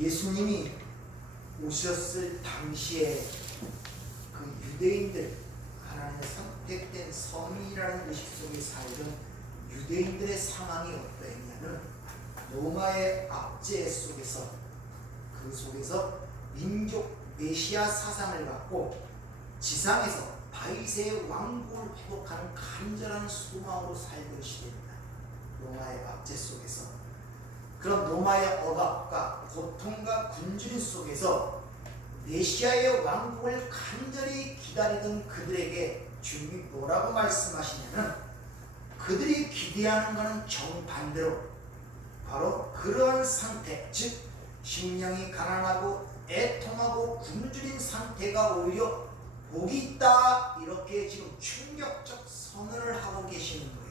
예수님이 오셨을 당시에 그 유대인들, 하나님의 선택된 성인이라는 의식 속에 살던 유대인들의 상황이 어떠했냐면 로마의 압제 속에서 그 속에서 민족 메시아 사상을 갖고 지상에서 다윗의 왕국을 회복하는 간절한 소망으로 살던 시대입니다. 로마의 압제 속에서 그런 로마의 억압과 고통과 굶주림 속에서 메시아의 왕국을 간절히 기다리던 그들에게 주님이 뭐라고 말씀하시냐면 그들이 기대하는 것은 정반대로 바로 그러한 상태, 즉 심령이 가난하고 애통하고 굶주린 상태가 오히려 복이 있다, 이렇게 지금 충격적 선언을 하고 계시는 거예요.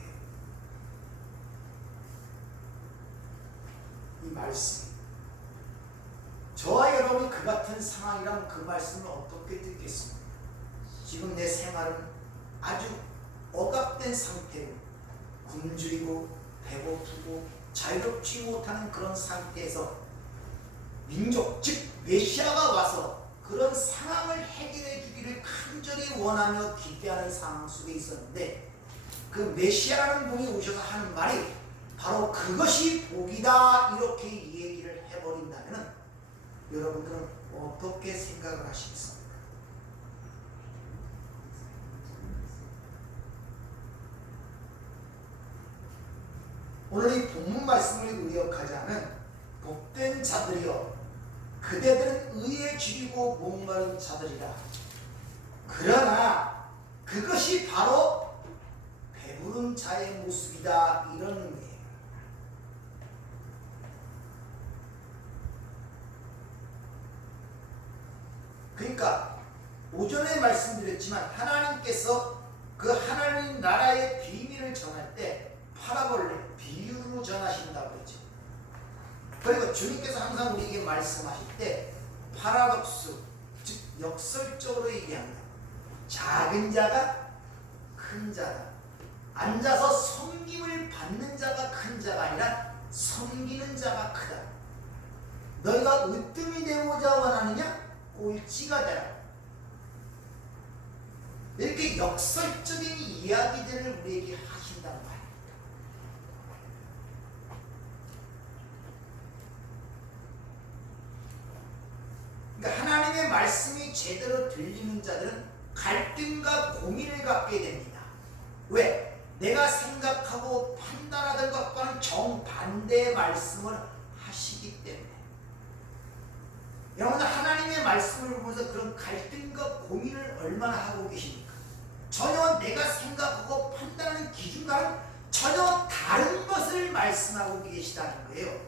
이 말씀, 저와 여러분이 그 같은 상황이라면 그 말씀을 어떻게 듣겠습니까? 지금 내 생활은 아주 억압된 상태로 굶주리고 배고프고 자유롭지 못하는 그런 상태에서 민족, 즉 메시아가 와서 그런 상황을 해결해 주기를 간절히 원하며 기대하는 상황 속에 있었는데 그 메시아라는 분이 오셔서 하는 말이 바로 그것이 복이다, 이렇게 얘기를 해버린다면 여러분들은 어떻게 생각을 하시겠습니까? 오늘 이 본문 말씀을 의역하자면 복된 자들이여 그대들은 의에 줄이고 목마른 자들이라. 그러나 그것이 바로 배부른 자의 모습이다, 이런 의미예요. 그러니까 오전에 말씀드렸지만 하나님께서 그 하나님 나라의 비밀을 전할 때 파라볼레, 비유로 전하신다고 했죠. 그리고 주님께서 항상 우리에게 말씀하실 때 파라독스, 즉 역설적으로 얘기합니다. 작은 자가 큰 자다. 앉아서 섬김을 받는 자가 큰 자가 아니라 섬기는 자가 크다. 너희가 으뜸이 되고자 원하느냐? 꼴찌가 되라. 이렇게 역설적인 이야기들을 우리에게 하신단 말이에요. 그러니까 하나님의 말씀이 제대로 들리는 자들은 갈등과 고민을 갖게 됩니다. 왜? 내가 생각하고 판단하던 것과는 정반대의 말씀을 하시기 때문에. 여러분, 하나님의 말씀을 보면서 그런 갈등과 고민을 얼마나 하고 계십니까? 전혀 내가 생각하고 판단하는 기준과는 전혀 다른 것을 말씀하고 계시다는 거예요.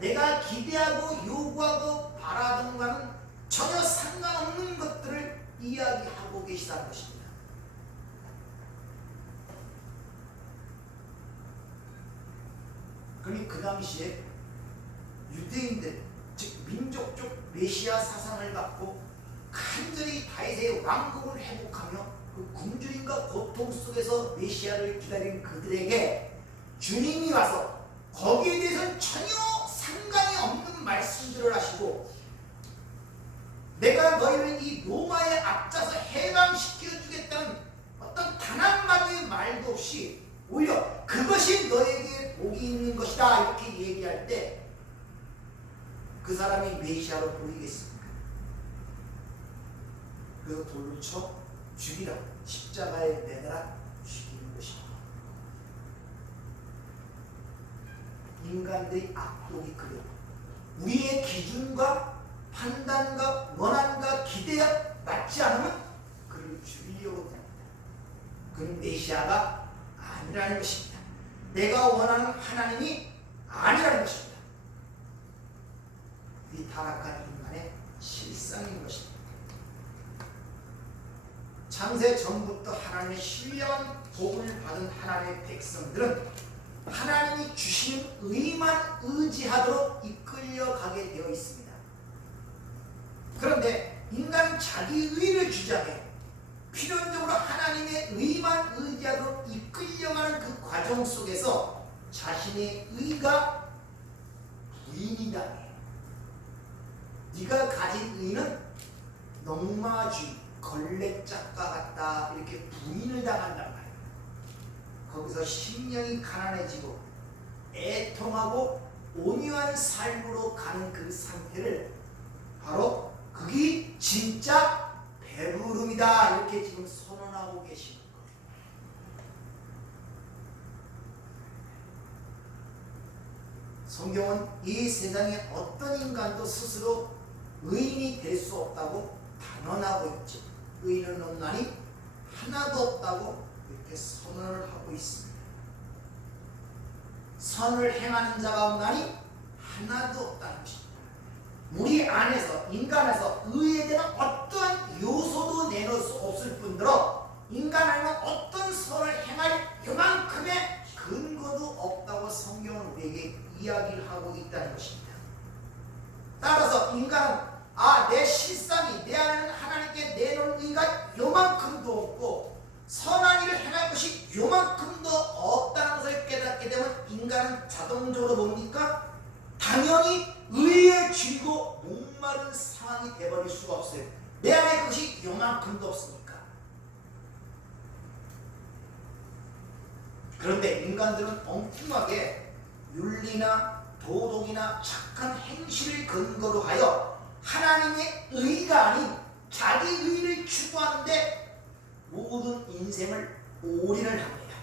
내가 기대하고 요구하고 바라던 것과는 전혀 상관없는 것들을 이야기하고 계시다는 것입니다. 그러니 그 당시에 유대인들, 즉 민족적 메시아 사상을 갖고 간절히 다윗의 왕국을 회복하며 그 굶주림과 고통 속에서 메시아를 기다린 그들에게 주님이 와서 거기에 대해서는 전혀 상관이 없는 말씀들을 하시고 내가 너희를 이 로마에 앞서서 해방시켜 주겠다는 어떤 단 한마디의 말도 없이 오히려 그것이 너에게 복이 있는 것이다, 이렇게 얘기할 때 그 사람이 메시아로 보이겠습니까? 그래서 돌로 쳐 죽이라, 십자가에 매달아 죽이는 것입니다. 인간들의 악독이 그래요. 우리의 기준과 판단과 원한과 기대에 맞지 않으면 그를 죽이려고 합니다. 그는 메시아가 아니라는 것입니다. 내가 원하는 하나님이 아니라는 것입니다. 이 타락한 인간의 실상인 것입니다. 창세 전부터 하나님의 신령한 복을 받은 하나님의 백성들은 하나님이 주시는 의만 의지하도록 이끌려가게 되어 있습니다. 그런데 인간은 자기 의를 주장해 필연적으로 하나님의 의만 의지하도록 이끌려가는 그 과정 속에서 자신의 의가 부인이 당해요. 네가 가진 의는 농마주의, 걸레짝과 같다 이렇게 부인을 당한단 말이야. 거기서 심령이 가난해지고 애통하고 온유한 삶으로 가는 그 상태를 바로 그게 진짜 배부름이다 이렇게 지금 선언하고 계시는 거예요. 성경은 이 세상에 어떤 인간도 스스로 의인이 될 수 없다고 단언하고 있죠. 의인은 없나니 하나도 없다고 이렇게 선언을 하고 있습니다. 선을 행하는 자가 없나니 하나도 없다는 것입니다. 우리 안에서 인간에서 의에 대한 어떠한 요소도 내놓을 수 없을 뿐더러 인간 안에는 어떤 선을 행할 요만큼의 근거도 없다고 성경은 우리에게 이야기를 하고 있다는 것입니다. 따라서 인간은 내 실상이 내 안에는 하나님께 내놓은 의가 요만큼도 없고 선한 일을 행할 것이 요만큼도 없다는 것을 깨닫게 되면 인간은 자동적으로 뭡니까? 당연히 의에 줄이고 목마른 상황이 되어버릴 수가 없어요. 내 안에 그것이 요만큼도 없으니까. 그런데 인간들은 엉뚱하게 윤리나 도덕이나 착한 행실을 근거로 하여 하나님의 의가 아닌 자기 의를 추구하는데 모든 인생을 올인을 합니다.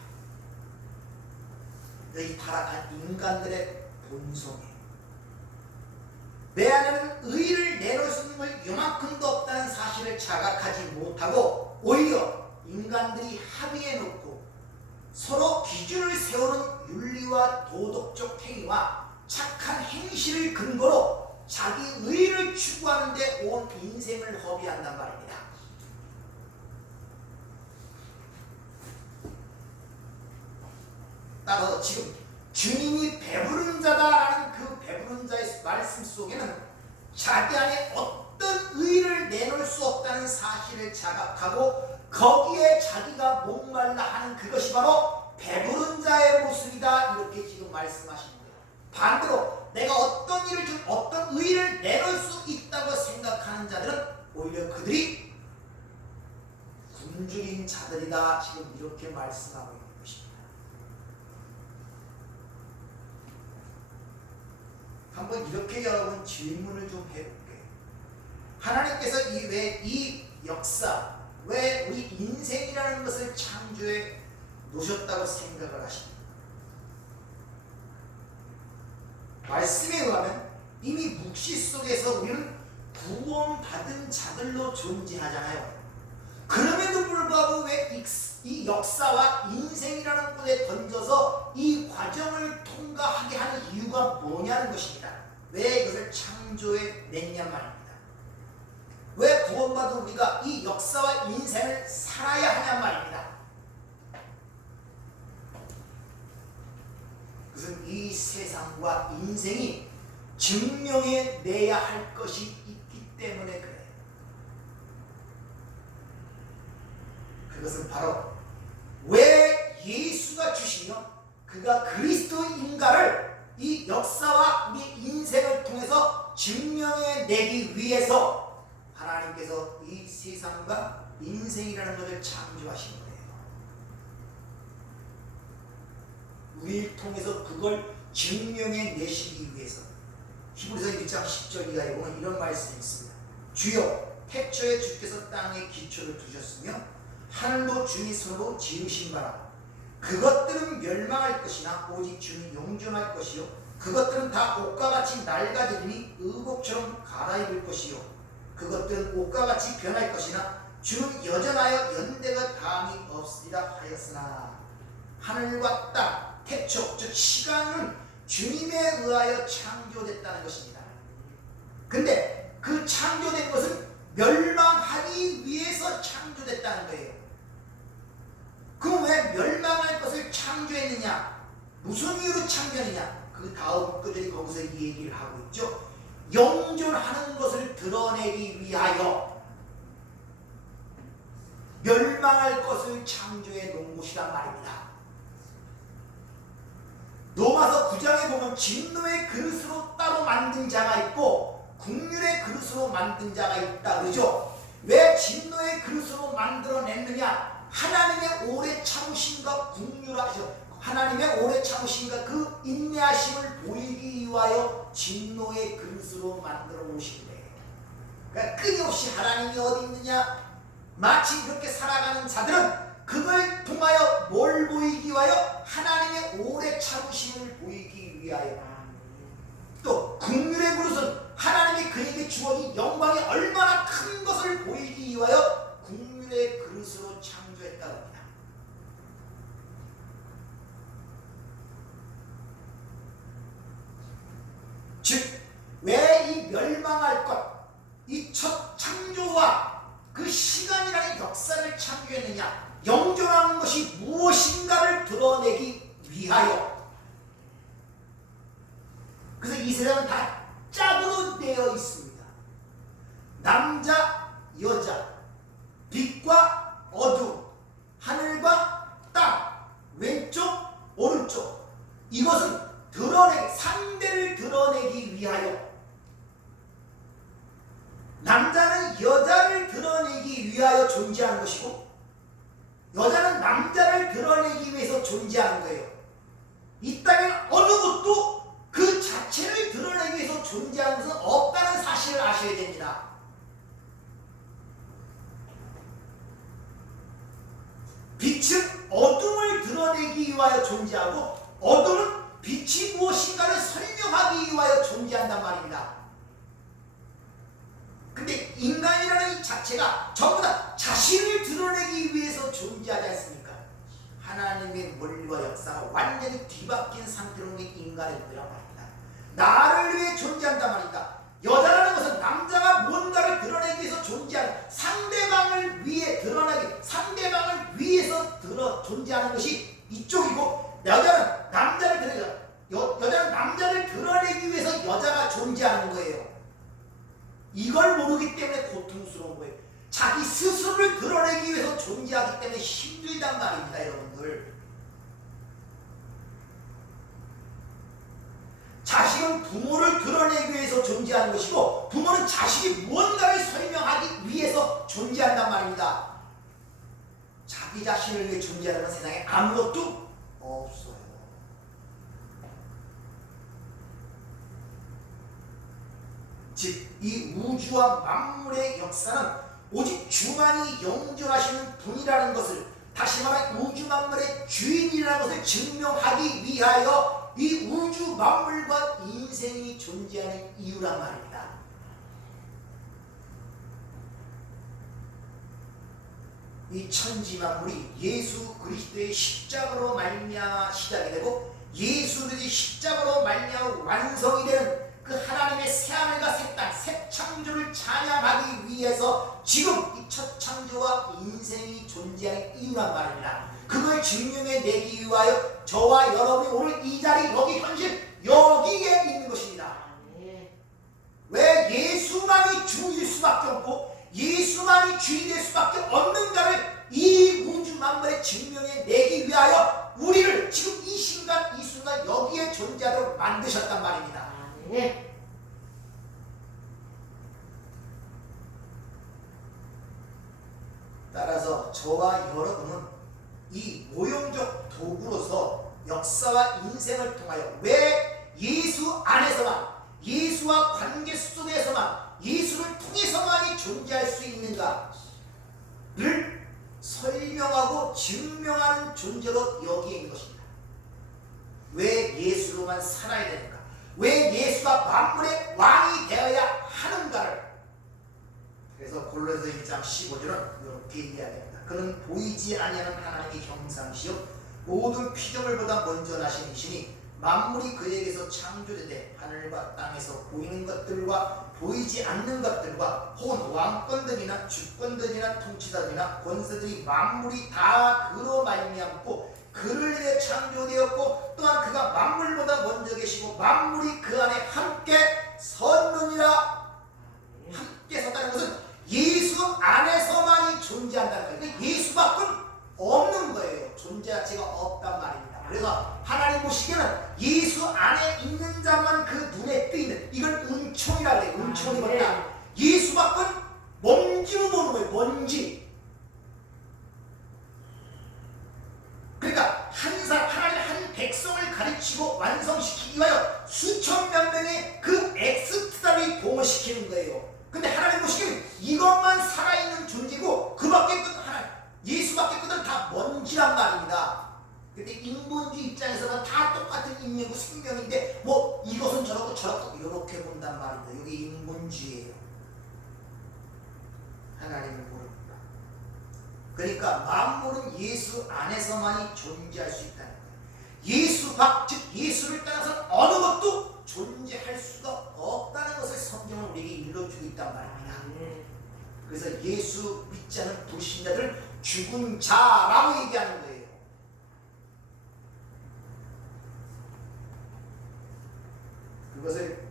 이 타락한 인간들의 본성이에요. 내 안에는 의를 내놓을 수 있는 걸 요만큼도 없다는 사실을 자각하지 못하고 오히려 인간들이 합의해 놓고 서로 기준을 세우는 윤리와 도덕적 행위와 착한 행실을 근거로 자기 의를 추구하는 데 온 인생을 허비한단 말입니다. 따라서 지금 주님이 배부른 자다라는 그 배부른 자의 말씀 속에는 자기 안에 어떤 의를 내놓을 수 없다는 사실을 자각하고 거기에 자기가 목말라 하는 그것이 바로 배부른 자의 모습이다 이렇게 지금 말씀하시는 거예요. 반대로 내가 어떤 일을 좀 어떤 의를 내놓을 수 있다고 생각하는 자들은 오히려 그들이 굶주린 자들이다 지금 이렇게 말씀하고 있는 것입니다. 한번 이렇게 여러분 질문을 좀 해볼게요. 하나님께서 이 역사, 왜 우리 인생이라는 것을 창조해 놓으셨다고 생각을 하십니까? 말씀에 의하면 이미 묵시 속에서 우리는 구원받은 자들로 존재하잖아요. 그럼에도 불구하고 왜 이 역사와 인생이라는 곳에 던져서 이 과정을 통과하게 하는 이유가 뭐냐는 것입니다. 왜 이것을 창조해 냈냐 말입니다. 왜 구원받은 우리가 이 역사와 인생을 살아야 하냐 말입니다. 그것은 이 세상과 인생이 증명해 내야 할 것이 있기 때문에 그래요. 그것은 바로 왜 예수가 주시며 그가 그리스도인가를 이 역사와 우리 인생을 통해서 증명해 내기 위해서 하나님께서 이 세상과 인생이라는 것을 창조하신 거예요. 우리를 통해서 그걸 증명해 내시기 위해서 히브리서 1장 10절 이하에 보면 이런 말씀이 있습니다. 주여 태초에 주께서 땅에 기초를 두셨으며 하늘도 주의 손으로 지으신 바라. 그것들은 멸망할 것이나 오직 주는 영존할 것이요 그것들은 다 옷과 같이 낡아지리니 의복처럼 갈아입을 것이요 그것들은 옷과 같이 변할 것이나 주는 여전하여 연대가 다함이 없으리라 하였으나 하늘과 땅 태초 즉 시간은 주님에 의하여 창조됐다는 것입니다. 근데 그 창조된 것은 멸망하기 위해서 창조됐다는 거예요. 그럼 왜 멸망할 것을 창조했느냐? 무슨 이유로 창조했느냐? 그 다음 구절이 거기서 이 얘기를 하고 있죠. 영존하는 것을 드러내기 위하여 멸망할 것을 창조해 놓은 것이란 말입니다. 로마서 9장에 보면 진노의 그릇으로 따로 만든 자가 있고 긍휼의 그릇으로 만든 자가 있다 그러죠. 왜 진노의 그릇으로 만들어냈느냐? 하나님의 오래 참으심과 긍휼하죠. 하나님의 오래 참으심과 그 인내하심을 보이기 위하여 진노의 그릇으로 만들어 놓으신 거예요. 그러니까 끊임없이 하나님이 어디 있느냐? 마치 그렇게 살아가는 자들은 그걸 통하여 뭘 보이기 위하여? 하나님의 오래 참으심을 보이기 위하여. 또 긍휼의 그릇은 하나님이 그에게 주어진 영광이 얼마나 큰 것을 보이기 위하여 긍휼의 그릇으로 창조했다고 합니다. 즉, 왜 이 멸망할 것, 이 첫 창조와 그 시간이라는 역사를 창조했느냐? 영존하는 것이 무엇인가를 드러내기 위하여. 그래서 이 세상은 다 짝으로 되어 있습니다. 남자, 여자, 빛과 어둠, 하늘과 땅, 왼쪽, 오른쪽. 이것은 상대를 드러내기 위하여. 남자는 여자를 드러내기 위하여 존재하는 것이고, 여자는 남자를 드러내기 위해서 존재하는 거예요. 이 땅에는 어느 것도 그 자체를 드러내기 위해서 존재하는 것은 없다는 사실을 아셔야 됩니다. 빛은 어둠을 드러내기 위하여 존재하고, 어둠은 빛이 무엇인가를 설명하기 위하여 존재한단 말입니다. 근데 인간이라는 이 자체가 전부 다 자신을 드러내기 위해서 존재하지 않습니까? 하나님의 원리와 역사가 완전히 뒤바뀐 상태로 있는 인간의 거란 말입니다. 나를 위해 존재한단 말입니다. 여자라는 것은 남자가 뭔가를 드러내기 위해서 존재하는, 상대방을 위해 드러나기, 상대방을 위해서 존재하는 것이 이쪽이고, 여자는 남자를 드러내기 위해서 여자가 존재하는 거예요. 이걸 모르기 때문에 고통스러운 거예요. 자기 스스로를 드러내기 위해서 존재하기 때문에 힘들단 말입니다, 여러분들. 자식은 부모를 드러내기 위해서 존재하는 것이고, 부모는 자식이 무언가를 설명하기 위해서 존재한단 말입니다. 자기 자신을 위해 존재하는 세상에 아무것도 없어요. 즉, 이 우주와 만물의 역사는 오직 주만이 영존하시는 분이라는 것을, 다시 말하면 우주 만물의 주인이라는 것을 증명하기 위하여 이 우주 만물과 인생이 존재하는 이유란 말입니다. 이 천지 만물이 예수 그리스도의 십자가로 말미암아 시작이 되고, 예수 그리스도의 십자가로 말미암아 완성이 되는 그 하나님의 새하늘과 새 땅, 새 창조를 찬양하기 위해서 지금 이 첫 창조와 인생이 존재하는 이유란 말입니다. 그걸 증명해내기 위하여 저와 여러분이 오늘 이 자리, 여기 현실, 여기에 있는 것입니다. 왜 예수만이 주일 수밖에 없고 예수만이 주인일 수밖에 없는가를 이 우주 만물에 증명해내기 위하여 우리를 지금 이 순간 여기에 존재하도록 만드셨단 말입니다. 따라서 저와 여러분은 이 모형적 도구로서 역사와 인생을 통하여 왜 예수 안에서만, 예수와 관계 속에서만, 예수를 통해서만이 존재할 수 있는가를 설명하고 증명하는 존재로 여기에 있는 것입니다. 왜 예수로만 살아야 되는가? 왜 예수가 만물의 왕이 되어야 하는가를. 그래서 골로새 1장 15절은 이렇게 얘기합니다. 그는 보이지 아니하는 하나님의 형상시요 모든 피조물보다 먼저 나신 이시니 만물이 그에게서 창조되되 하늘과 땅에서 보이는 것들과 보이지 않는 것들과 혹은 왕권들이나 주권들이나 통치자들이나 권세들이 만물이 다 그로 말미암고 그를 위해 창조되었고 또한 그가 만물보다 먼저 계시고 만물이 그 안에 함께 섰느니라. 함께 섰다는 것은 예수 안에서만이 존재한다는 거예요. 예수 밖은 없는 거예요. 존재 자체가 없단 말입니다. 그래서 하나님 보시기에는 예수 안에 있는 자만 그 눈에 뜨이는, 이걸 은총이라고 해요. 은총이 예수 밖은 먼지로 보는 거예요. 먼지. 그러니까 하나님 한 백성을 가르치고 완성시키기 위하여 수천 몇 명의 그 엑스트라를 동원시키는 거예요. 근데 하나님 보시기엔 이것만 살아있는 존재고 그 밖에 예수 밖에 것들은 다 먼지란 말입니다. 근데 인본주의 입장에서는 다 똑같은 인명고 생명인데 뭐 이것은 저렇고 저렇고 이렇게 본단 말입니다. 이게 인본주의예요. 하나님을 모릅니다. 그러니까 만물은 예수 안에서만이 존재할 수 있다는 거예요. 예수 밖, 즉 예수를 떠나서 어느 것도 존재할 수가 없다는 것을 성경은 우리에게 일러주고 있단 말입니다. 그래서 예수 믿지 않은 불신자들을 죽은 자라고 얘기하는 거예요. 그것을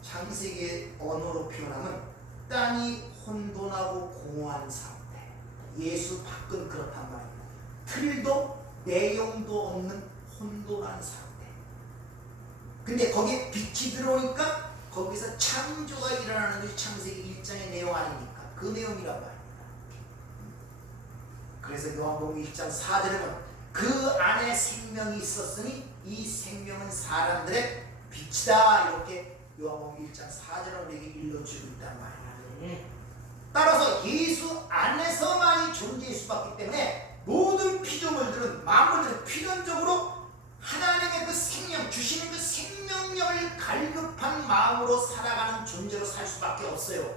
창세기의 언어로 표현하면 땅이 혼돈하고 공허한 상태. 예수 밖은 그렇단 말입니다. 틀도 내용도 없는 혼돈한 상태. 근데 거기에 빛이 들어오니까 거기서 창조가 일어나는 것이 창세기 1장의 내용 아닙니까? 그 내용이란 말입니다. 그래서 요한복음 1장 4절에 보면 그 안에 생명이 있었으니 이 생명은 사람들의 빛이다. 이렇게 요한복음 1장 4절을 우리에게 일러주고 있단 말이에요. 따라서 예수 안에서만이 존재할 수밖에 때문에 모든 피조물들은 만물들은 필연적으로 하나님의 그 생명 주시는 그 생명력을 갈급한 마음으로 살아가는 존재로 살 수밖에 없어요.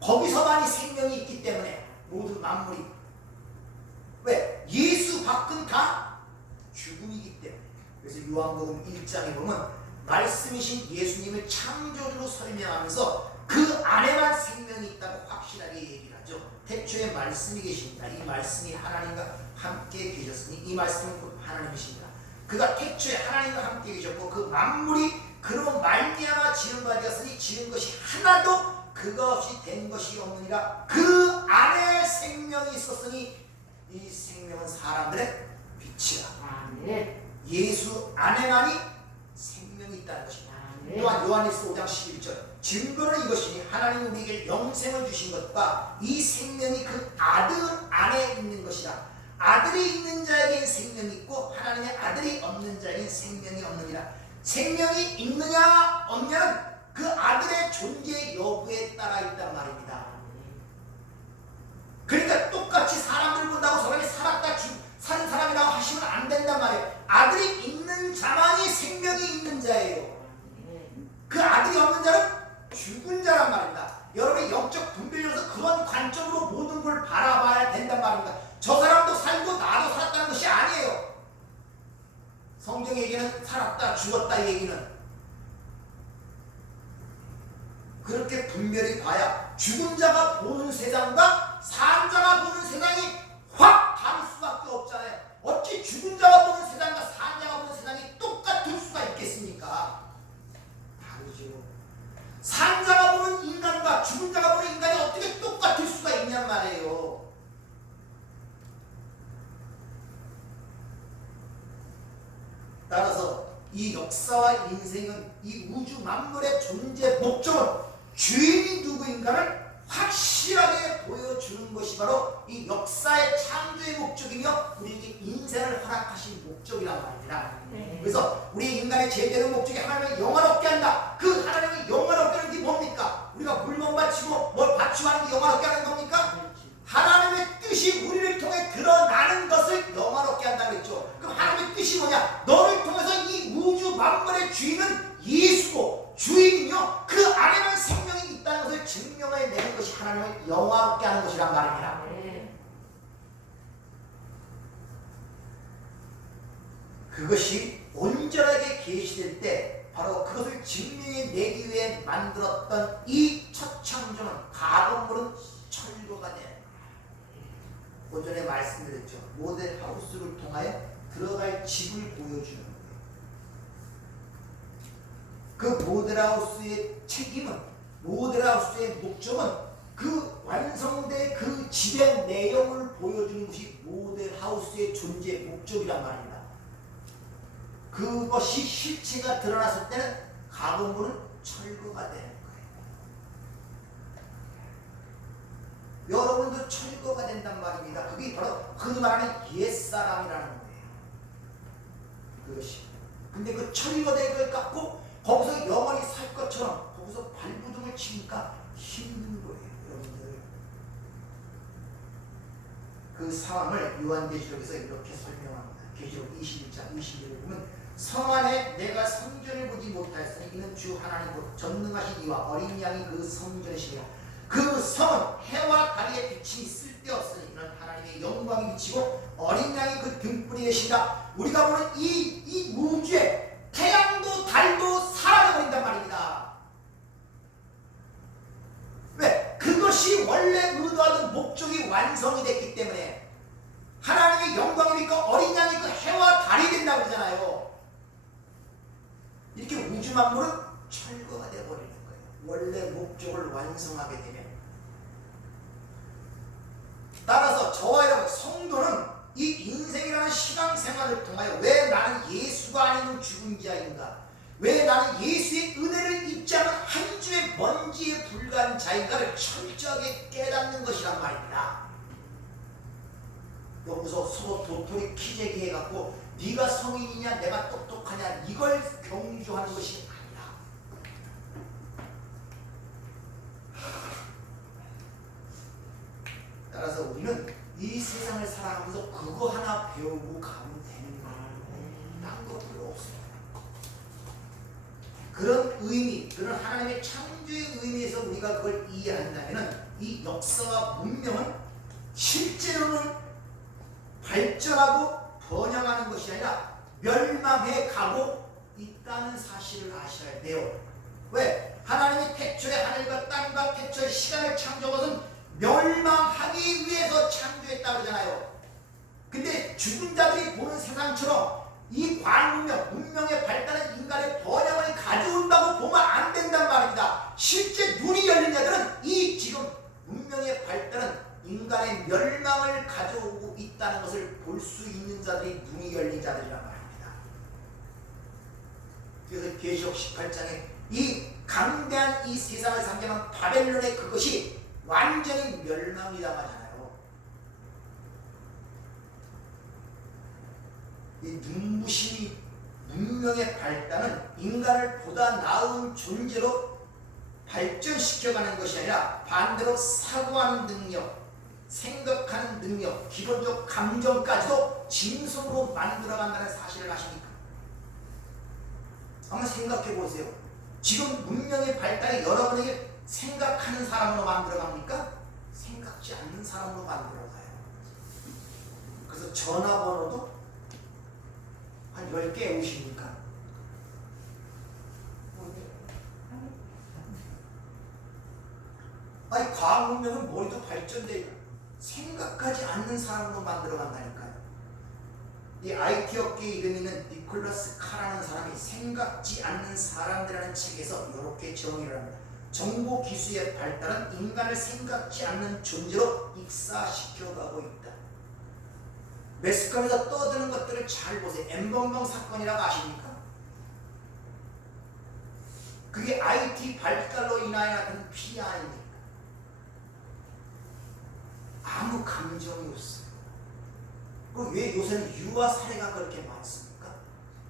거기서만이 생명이 있기 때문에 모든 만물이 왜? 예수 밖은 다 죽음이기 때문에. 그래서 요한복음 1장에 보면 말씀이신 예수님을 창조주로 설명하면서 그 안에만 생명이 있다고 확실하게 얘기를 하죠. 태초에 말씀이 계십니다. 이 말씀이 하나님과 함께 계셨으니 이 말씀은 곧 하나님이십니다. 그가 태초에 하나님과 함께 계셨고 그 만물이 그로 말미암아 지은 바 되었으니 지은 것이 하나도 그가 없이 된 것이 없느니라. 그 안에 생명이 있었으니 이 생명은 사람들의 빛이라. 예수 안에만이 생명이 있다는 것입니다. 또한 요한일서 5장 11절 증거는 이것이니 하나님 우리에게 영생을 주신 것과 이 생명이 그 아들 안에 있는 것이라. 아들이 있는 자에겐 생명이 있고 하나님의 아들이 없는 자에겐 생명이 없느니라. 생명이 있느냐 없냐는 그 아들의 존재 여부에 따라 있단 말입니다. 그러니까 똑같이 사람들 본다고 저 사람이 살았다 사는 사람이라고 하시면 안 된단 말이에요. 아들이 있는 자만이 생명이 있는 자예요. 그 아들이 없는 자는 죽은 자란 말입니다. 여러분의 영적 분별력에서 그런 관점으로 모든 걸 바라봐야 된단 말입니다. 저 사람도 살고 나도 살았다는 것이 아니에요. 성경 얘기는 살았다 죽었다 얘기는 그렇게 분별히 봐야 죽은 자가 보는 세상과 산 자가 보는 세상이 확 다를 수밖에 없잖아요. 어찌 죽은 자가 보는 세상과 산 자가 보는 세상이 똑같을 수가 있겠습니까? 다르죠. 산 자가 보는 인간과 죽은 자가 보는 인간이 어떻게 똑같을 수가 있냔 말이에요. 따라서 이 역사와 인생은 이 우주 만물의 존재 목적은 주인이 누구인가를 확실하게 보여주는 것이 바로 이 역사의 창조의 목적이며 우리에게 인생을 허락하신 목적이란 말입니다. 그래서 우리 인간의 제대로 목적이 하나님을 영화롭게 한다. 그 하나님을 영화롭게 하는 게 뭡니까? 우리가 물건 바치고 뭘 바치고 하는 게 영화롭게 하는 겁니까? 하나님의 뜻이 우리를 통해 드러나는 것을 영화롭게 한다고 했죠. 그럼 하나님의 뜻이 뭐냐? 너를 통해서 이 우주 만물의 주인은 예수고 주인이요 그 안에만 생명이 있다는 것을 증명해내는 것이 하나님을 영화롭게 하는 것이란 말입니다. 그것이 온전하게 계시될 때 바로 그것을 증명해내기 위해 만들었던 이 첫 창조는 가건물은 철거가 되는 거예요. 오전에 말씀드렸죠. 모델하우스를 통하여 들어갈 집을 보여주는 거예요. 그 모델하우스의 책임은 모델하우스의 목적은 그 완성된 그 집의 내용을 보여주는 것이 모델하우스의 존재 목적이란 말입니다. 그것이 실체가 드러났을 때는 가건물은 철거가 되는 거예요. 여러분도 철거가 된단 말입니다. 그게 바로 흔히 말하는 옛사람이라는 거예요. 그것이. 근데 그 철거된 걸 갖고 거기서 영원히 살 것처럼 거기서 발부둥을 치니까 힘든 거예요. 여러분들. 그 상황을 요한계시록에서 이렇게 설명합니다. 계시록 21장 22절을 보면 성 안에 내가 성전을 보지 못하였으니 이는 주 하나님 곧 전능하신 이와 어린 양이 그 성전이시니라. 그 성은 해와 달의 빛이 쓸데없으니 이는 하나님의 영광이 비치고 어린 양이 그 등불이 되시니라. 우리가 보는 이 우주에 태양도 달도 사라져버린단 말입니다. 왜? 그것이 원래 의도하던 목적이 완성이 됐기 때문에 하나님의 영광이니까 어린 양이 그 해와 달이 된다고 그러잖아요. 이렇게 우주 만물은 철거가 되어버리는 거예요. 원래 목적을 완성하게 되면. 따라서 저와 여러분 성도는 이 인생이라는 신앙생활을 통하여 왜 나는 예수가 아닌 죽은 자인가, 왜 나는 예수의 은혜를 입지 않은 한 주의 먼지에 불과한 자인가를 철저하게 깨닫는 것이란 말입니다. 여기서 서로 도토리 키재기 해갖고 네가 성인이냐 내가 똑똑하냐 이걸 경주하는 것이 아니라, 따라서 우리는 이 세상을 살아가면서 그거 하나 배우고 가면 되는 거예요. 딴 거 별로 없어요. 그런 의미, 그런 하나님의 창조의 의미에서 우리가 그걸 이해한다면 이 역사와 문명은 실제로는 발전하고 번영하는 것이 아니라 멸망해 가고 있다는 사실을 아셔야 돼요. 왜? 하나님이 태초에 하늘과 땅과 태초에 시간을 창조한 것은 멸망하기 위해서 창조했다고 그러잖아요. 근데 죽은 자들이 보는 세상처럼 이 과학문명, 문명의 발달은 인간의 번영을 가져온다고 보면 안 된단 말입니다. 실제 눈이 열린 자들은 이 지금 문명의 발달은 인간의 멸망을 가져오고 있다는 것을 볼 수 있는 자들이 눈이 열린 자들이란 말입니다. 그래서 계시록 18장에 이 강대한 이 세상을 상징하는 바벨론의 그것이 완전히 멸망이라고 하잖아요. 이 눈부심이 문명의 발달은 인간을 보다 나은 존재로 발전시켜가는 것이 아니라 반대로 사고하는 능력, 생각하는 능력, 기본적 감정까지도 짐승으로 만들어간다는 사실을 아십니까? 한번 생각해 보세요. 지금 문명의 발달이 여러분에게 생각하는 사람으로 만들어갑니까? 생각지 않는 사람으로 만들어가요. 그래서 전화번호도 한 10개 외우십니까? 아니 과학 문명은 머리도 발전돼 생각하지 않는 사람으로 만들어간다니까요. 이 IT 업계에 이름 있는 니콜라스 카라는 사람이 생각지 않는 사람들이라는 책에서 이렇게 정의를 합니다. 정보 기술의 발달은 인간을 생각지 않는 존재로 익사시켜가고 있다. 매스컴에서 떠드는 것들을 잘 보세요. 엠번방 사건이라고 아십니까? 그게 IT 발달로 인하여 나타난 피해 아닙니까? 아무 감정이 없어요. 그럼 왜 요새는 유아 사례가 그렇게 많습니까?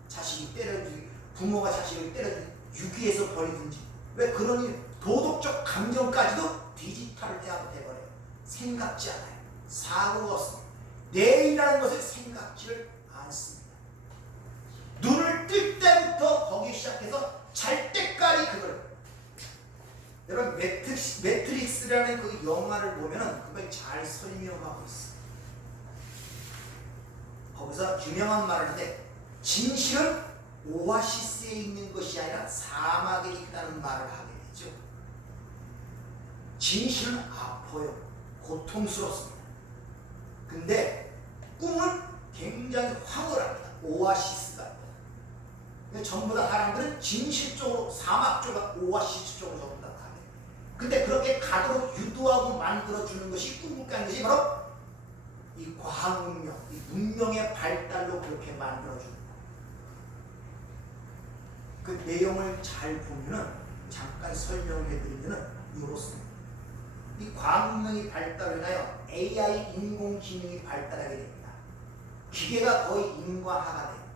자식이 때려주기, 부모가 자식을 때려주기, 유기해서 버리든지. 왜 그런 일, 도덕적 감정까지도 디지털 대화가 돼버려요. 생각지 않아요. 사고가 없습니다. 내일이라는 것을 생각지를 않습니다. 눈을 뜰 때부터 거기 시작해서 잘 때까지 그걸. 여러분 매트릭스라는 그 영화를 보면은 그걸 잘 설명하고 있어요. 거기서 유명한 말을 하는데 진실은 오아시스에 있는 것이 아니라 사막에 있다는 말을 하게 되죠. 진실은 아파요. 고통스럽습니다. 근데 꿈은 굉장히 황홀합니다. 오아시스 같다. 전부 다 사람들은 진실 쪽으로, 사막 쪽으로, 오아시스 쪽으로 전부 다 가요. 근데 그렇게 가도록 유도하고 만들어주는 것이 꿈꾸는 것이 바로 이 과학문명, 이 문명의 발달로 그렇게 만들어주는 거예요. 그 내용을 잘 보면은, 잠깐 설명해 드리면은 이렇습니다. 이 과학문명이 발달을 하여 AI 인공지능이 발달하게 됩니다. 기계가 거의 인과화가 돼요.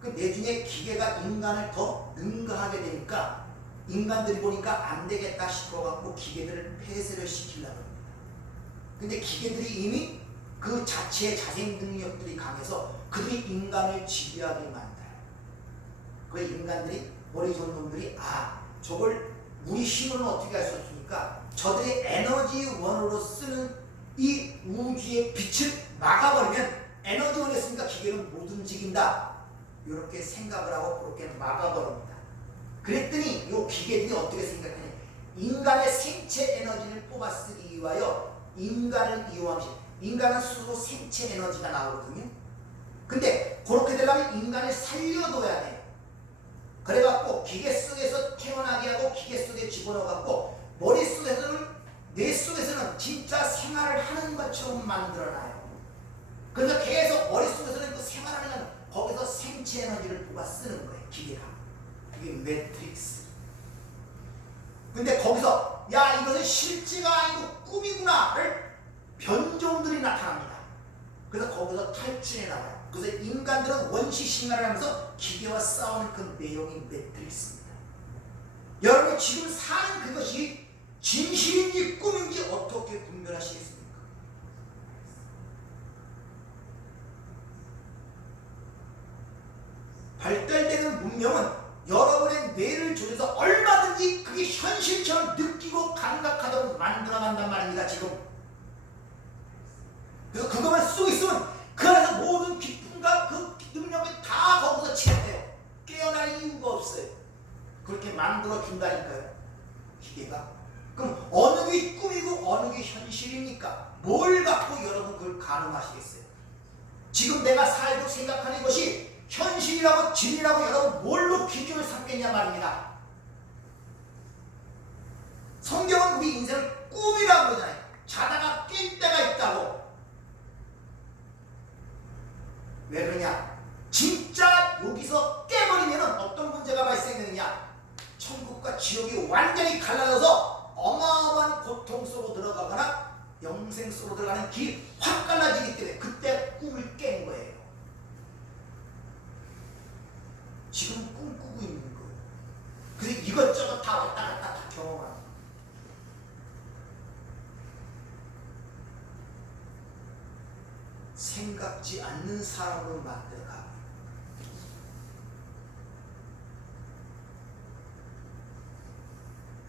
그 내중에 기계가 인간을 더 능가하게 되니까 인간들이 보니까 안 되겠다 싶어갖고 기계들을 폐쇄를 시키려고 합니다. 근데 기계들이 이미 그 자체의 자생 능력들이 강해서 그들이 인간을 지배하게 만들어요. 그래서 인간들이 머리 좋은 놈들이 저걸 우리 힘으로는 어떻게 할 수 없으니까 저들이 에너지원으로 쓰는 이 우주의 빛을 막아버리면 에너지원이 있으니까 기계는 못 움직인다. 이렇게 생각을 하고 그렇게 막아버립니다. 그랬더니 이 기계들이 어떻게 생각하냐. 인간의 생체 에너지를 뽑아 쓰기 위하여 인간을 이용하시. 인간은 스스로 생체 에너지가 나오거든요. 근데 그렇게 되려면 인간을 살려둬야 돼요. 그래갖고 기계 속에서 태어나게 하고 기계 속에 집어넣어갖고 머릿속에서는 뇌 속에서는 진짜 생활을 하는 것처럼 만들어놔요. 그래서 계속 머릿속에서는 그 생활하는 거기서 생체 에너지를 뽑아 쓰는 거예요. 기계가. 이게 매트릭스. 근데 거기서 야 이것은 실제가 아니고 꿈이구나를 변종들이 나타납니다. 그래서 거기서 탈출해 나와요. 그래서 인간들은 원시 신화를 하면서 기계와 싸우는 그 내용이 매트릭스입니다. 여러분 지금 사는 그것이 진실인지 꿈인지 어떻게 분별하시겠습니까? 발달되는 문명은 여러분의 뇌를 조져서 얼마든지 그게 현실처럼 느끼고 감각하도록 만들어간단 말입니다. 지금. 그래서 그것만 쓰고 있으면 그 안에서 모든 기쁨과 그 능력이 다 거기서 채워요. 깨어날 이유가 없어요. 그렇게 만들어준다니까요. 기계가. 그럼 어느 게 꿈이고 어느 게 현실입니까? 뭘 갖고 여러분 그걸 가늠하시겠어요? 지금 내가 살고 생각하는 것이 현실이라고 진리라고 여러분 뭘로 기준을 삼겠냐 말입니다. 성경은 우리 인생을 꿈이라고 그러잖아요. 자다가 깰 때가 있다고. 왜 그러냐? 진짜 여기서 깨버리면 어떤 문제가 발생되느냐? 천국과 지옥이 완전히 갈라져서 어마어마한 고통 속으로 들어가거나 영생 속으로 들어가는 길이 확 갈라지기 때문에 그때 꿈을 깬 거예요. 지금 꿈꾸고 있는 거예요. 그래서 이것저것 다 왔다 갔다 다 경험하는 거예요. 생각지 않는 사람으로 만들어가고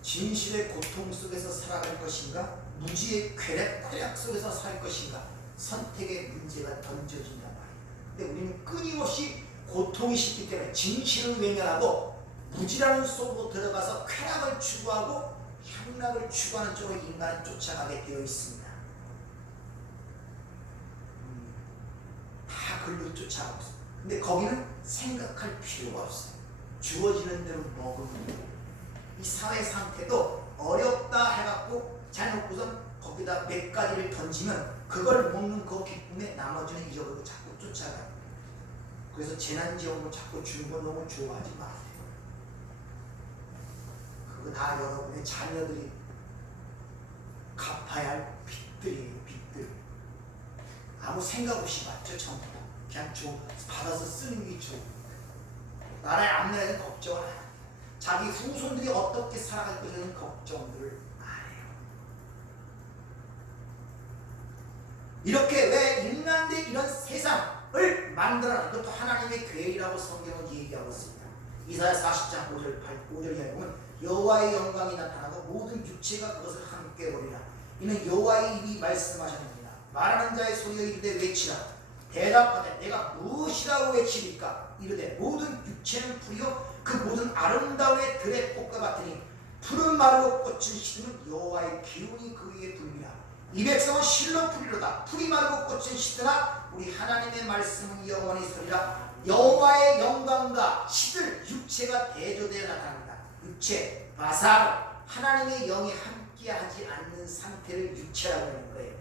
진실의 고통 속에서 살아갈 것인가 무지의 쾌락 속에서 살 것인가 선택의 문제가 던져진단 말이에요. 근데 우리는 끊임없이 고통이 싫기 때문에 진실을 외면하고 무지라는 속으로 들어가서 쾌락을 추구하고 향락을 추구하는 쪽으로 인간은 쫓아가게 되어 있습니다. 다 글로 쫓아가고 있어요. 근데 거기는 생각할 필요가 없어요. 주어지는 대로 먹으면 돼요. 이 사회 상태도 어렵다 해갖고 자녀고선 거기다 몇 가지를 던지면 그걸 먹는 그 기쁨에 나머지는 잊어버리고 자꾸 쫓아가요. 그래서 재난지원금 자꾸 주는 거 너무 좋아하지 마세요. 그거 다 여러분의 자녀들이 갚아야 할 빚들이에요. 빚들. 아무 생각 없이 받죠. 전부 다. 그냥 받아서 쓰는 게 좋습니다. 나라의 앞날에는 걱정을 안 합니다. 자기 후손들이 어떻게 살아갈 것이라는 걱정들을 안 해요. 이렇게 왜 인간들이 이런 세상을 만들어라. 그것도 하나님의 계획이라고 성경은 얘기하고 있습니다. 이사야 40장 5절 이하에 보면 여호와의 영광이 나타나고 모든 육체가 그것을 함께 보리라. 이는 여호와의 입이 말씀하셨느니라. 말하는 자의 소리여 이르되 외치라. 대답하되 내가 무엇이라고 외치리까? 이르되 모든 육체는 풀이요 그 모든 아름다운 애 들의 꽃과 같으니 푸른 마르고 꽃은 시드는 여호와의 기운이 그 위에 불미라. 이 백성은 실로 풀이로다. 풀이 마르고 꽃은 시드나 우리 하나님의 말씀은 영원히 서리라. 여호와의 영광과 시들 육체가 대조되어 나타납니다. 육체, 바사 하나님의 영이 함께하지 않는 상태를 육체라고 하는 거예요.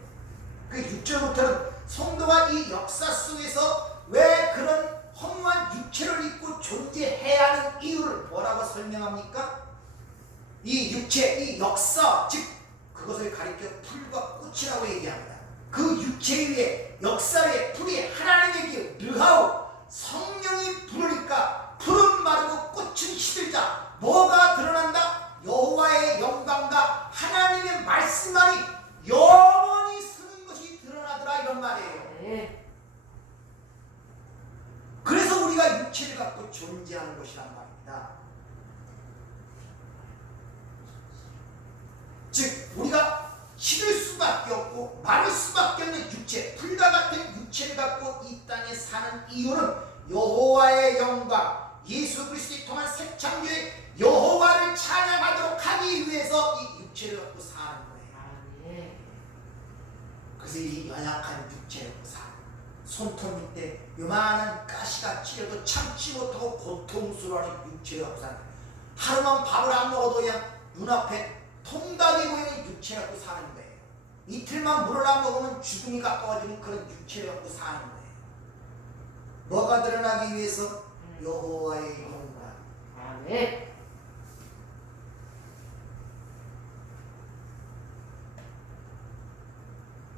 그 6절부터는 성도가 이 역사 속에서 왜 그런 허무한 육체를 입고 존재해야 하는 이유를 뭐라고 설명합니까? 이 육체, 이 역사, 즉 그 그것을 가리켜 풀과 꽃이라고 얘기합니다. 그 육체 위에 역사 위에 풀이 하나님의 기운 르하우 성령이 부르니까 풀은 마르고 꽃은 시들자 뭐가 드러난다? 여호와의 영광과 하나님의 말씀만이 영원히 쓰는 것이 드러나더라 이런 말이에요. 그래서 우리가 육체를 갖고 존재하는 것이란 말입니다. 즉 우리가 시들 수밖에 없고 마를 수밖에 없는 육체, 풀과 같은 육체를 갖고 이 땅에 사는 이유는 여호와의 영광, 예수 그리스도를 통한 새 창조의 여호와를 찬양하도록 하기 위해서 이 육체를 갖고 사는 거예요. 그래서 이 연약한 육체를 갖고 사는 거예요. 손톱 밑에 요만한 가시가 찔려도 참지 못하고 고통스러워하는 육체를 갖고 사는 거예요. 하루만 밥을 안 먹어도 그냥 눈앞에 통닭이 보이는 육체 갖고 사는 거예요. 이틀만 물을 안 먹으면 죽음이 가까워지는 그런 육체를 갖고 사는 거예요. 뭐가 드러나기 위해서? 여호와의 영광. 아멘.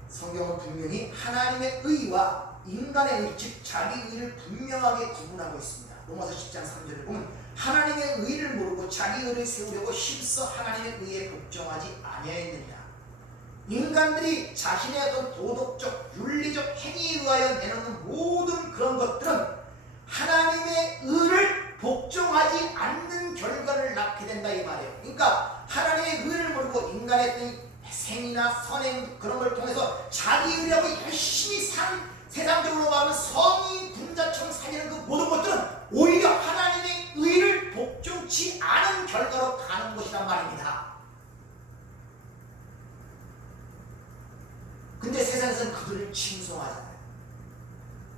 성경은 분명히 하나님의 의와 인간의 의, 즉 자기 의를 분명하게 구분하고 있습니다. 로마서 10장 3절을 보면 하나님의 의를 모르고 자기 의를 세우려고 힘써 하나님의 의에 복종하지 아니하였느냐. 인간들이 자신의 어떤 도덕적, 윤리적 행위에 의하여 내놓는 모든 그런 것들은 하나님의 의를 복종하지 않는 결과를 낳게 된다 이 말이에요. 그러니까 하나님의 의를 모르고 인간의 어떤 생이나 선행 그런 걸 통해서 자기 의라고 열심히 사는 세상적으로 가면 성인 군자처럼 살리는 그 모든 것들은 오히려 하나님의 의를 복종치 않은 결과로 가는 것이란 말입니다. 근데 세상에서는 그들을 칭송하잖아요.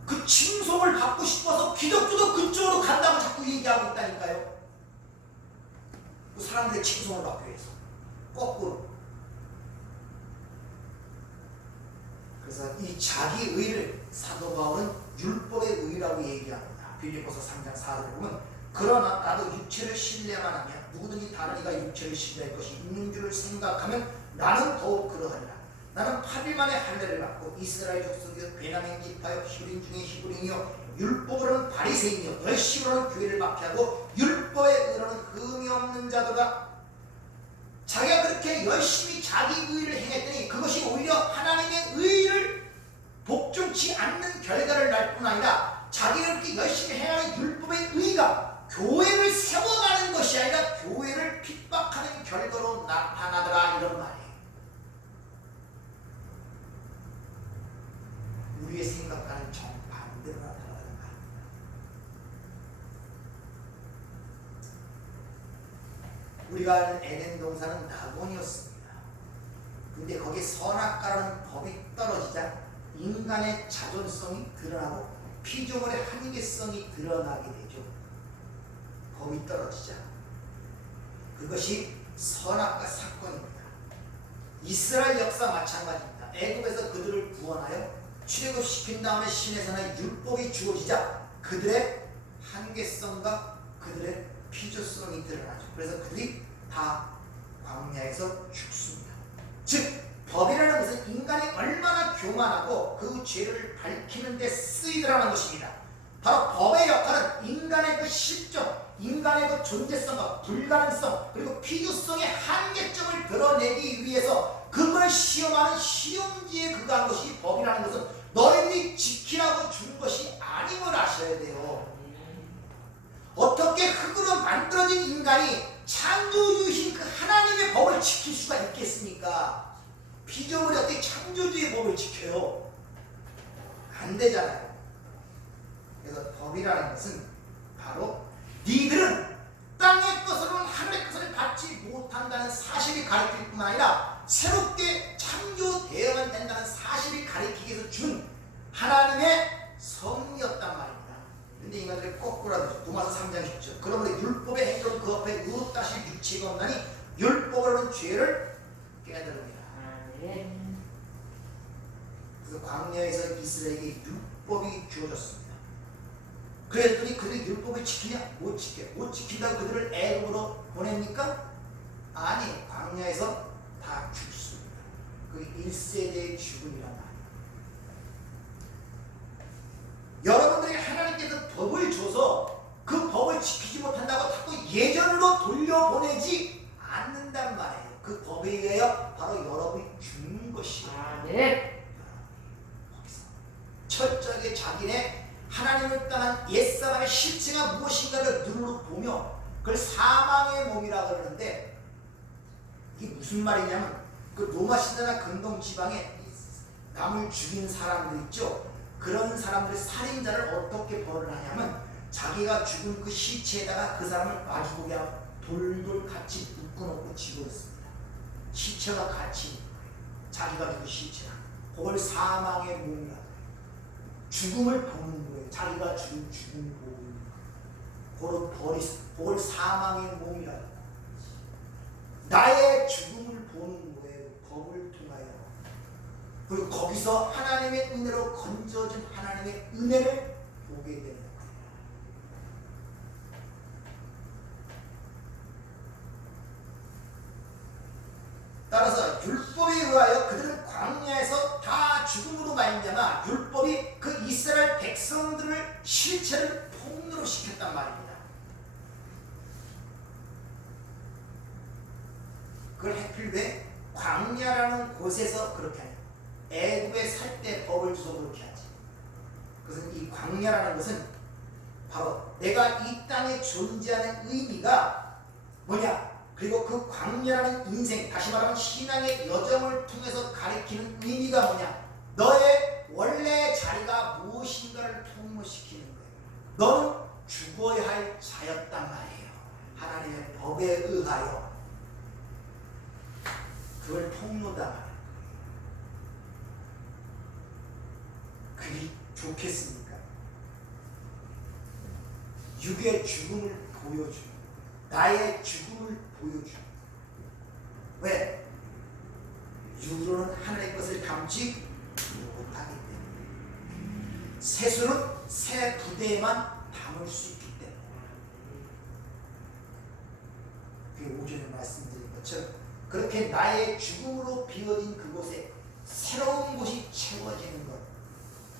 그 칭송을 받고 싶어서 기독교도 그쪽으로 간다고 자꾸 얘기하고 있다니까요. 그 사람들의 칭송을 받기 위해서 거꾸로. 그래서 이 자기 의를 사도 바울은 율법의 의라고 얘기합니다. 빌립보서 3장 4절에 보면 그러나 나도 육체를 신뢰만 하며 누구든지 다른 이가 육체를 신뢰할 것이 있는 줄을 생각하면 나는 더욱 그러하리라. 나는 8일 만에 할례를 받고 이스라엘 족속에서 베냐민 지파요 히브리인 중에 히브리인이요 율법으로는 바리새인이요 열심으로는 교회를 박해하고 율법의 의로는 흠이 없는 자도다. 자기가 그렇게 열심히 자기 의를 행했더니 그것이 오히려 하나님의 의를 복종치 않는 결과를 낳을 뿐 아니라 자기가 그렇게 열심히 행하는 율법의 의가 교회를 세워가는 것이 아니라 교회를 핍박하는 결과로 나타나더라 이런 말이에요. 우리의 생각과는 정반대로 나타나는 말입니다. 우리가 아는 에덴 동산은 낙원이었습니다. 근데 거기에 선악과라는 법이 떨어지자 인간의 자존성이 드러나고 피조물의 한계성이 드러나게 되죠. 법이 떨어지자. 그것이 선악과 사건입니다. 이스라엘 역사 마찬가지입니다. 애굽에서 그들을 구원하여 출애굽시킨 다음에 시내산에 율법이 주어지자 그들의 한계성과 그들의 피조성이 드러나죠. 그래서 그들이 다 광야에서 죽습니다. 즉 법이라는 것은 인간이 얼마나 교만하고 그 죄를 밝히는 데 쓰이더라는 것입니다. 바로 법의 역할은 인간의 그 실존, 인간의 그 존재성과 불가능성 그리고 필요성의 한계점을 드러내기 위해서 그걸 시험하는 시험지에 그거한 것이 법이라는 것은 너희들이 지키라고 준 것이 아님을 아셔야 돼요. 어떻게 흙으로 만들어진 인간이 창조주이신 그 하나님의 법을 지킬 수가 있겠습니까? 피조물이 어떻게 창조주의 법을 지켜요? 안 되잖아요. 그래서 법이라는 것은 바로 니들은 땅의 것으로는 하늘의 것을 받지 못한다는 사실을 가르칠 뿐만 아니라 새롭게 창조되어야 된다는 사실을 가르치기 위해서 준 하나님의 성이었단 말입니다. 근데 인간들이 거꾸로 하죠. 로마서 3장 10절 그러므로 율법의 행위로 그 앞에 의롭다실 유치가 없나니 율법으로는 죄를 깨달음이라. 그래서 광야에서 이스라엘에게 율법이 주어졌습니다. 그랬더니 그들이 율법을 지키냐? 못 지켜. 못 지킨다고 그들을 애굽으로 보냅니까? 아니, 광야에서 다 죽습니다. 그대로 돌려보내지 않는단 말이에요. 그 법에 의하여 바로 여러분이 죽는 것이에요. 네. 거기서 철저하게 자기네 하나님을 떠난 옛사람의 실체가 무엇인가를 눈으로 보며 그걸 사망의 몸이라 그러는데, 이게 무슨 말이냐면 그 로마 시대나 근동 지방에 남을 죽인 사람들 있죠. 그런 사람들의 살인자를 어떻게 벌을 하냐면 자기가 죽은 그 시체에다가 그 사람을 가지고 그냥 돌돌 같이 묶어놓고 집어넣습니다. 시체가 같이 자기가 죽은 시체랑 그걸 사망의 몸이라 그래요. 죽음을 보는 거예요. 자기가 죽은 죽은 몸, 그걸 사망의 몸이라 그래요. 나의 죽음을 보는 거예요. 법을 통하여. 그리고 거기서 하나님의 은혜로 건져진 하나님의 은혜를 보게 되는 거예요. 따라서 율법에 의하여 그들은 광야에서 다 죽음으로 말미암아 율법이 그 이스라엘 백성들을 실체를 폭로로 시켰단 말입니다. 그걸 하필 왜 광야라는 곳에서 그렇게 하냐? 애굽에 살 때 법을 주서 그렇게 하지. 그것은 이 광야라는 것은 바로 내가 이 땅에 존재하는 의미가 뭐냐? 그리고 그 광야라는 인생, 다시 말하면 신앙의 여정을 통해서 가리키는 의미가 뭐냐? 너의 원래 자리가 무엇인가를 폭로시키는 거예요. 너는 죽어야 할 자였단 말이에요. 하나님의 법에 의하여. 그걸 폭로다 말이에요. 그게 좋겠습니까? 육의 죽음을 보여주는, 나의 죽음을 보여주는. 왜? 육으로는 하나님의 것을 감지 못하기 때문에. 세수는 새 부대에만 담을 수 있기 때문에. 그 오전에 말씀드린 것처럼 그렇게 나의 죽음으로 비워진 그곳에 새로운 곳이 채워지는 것,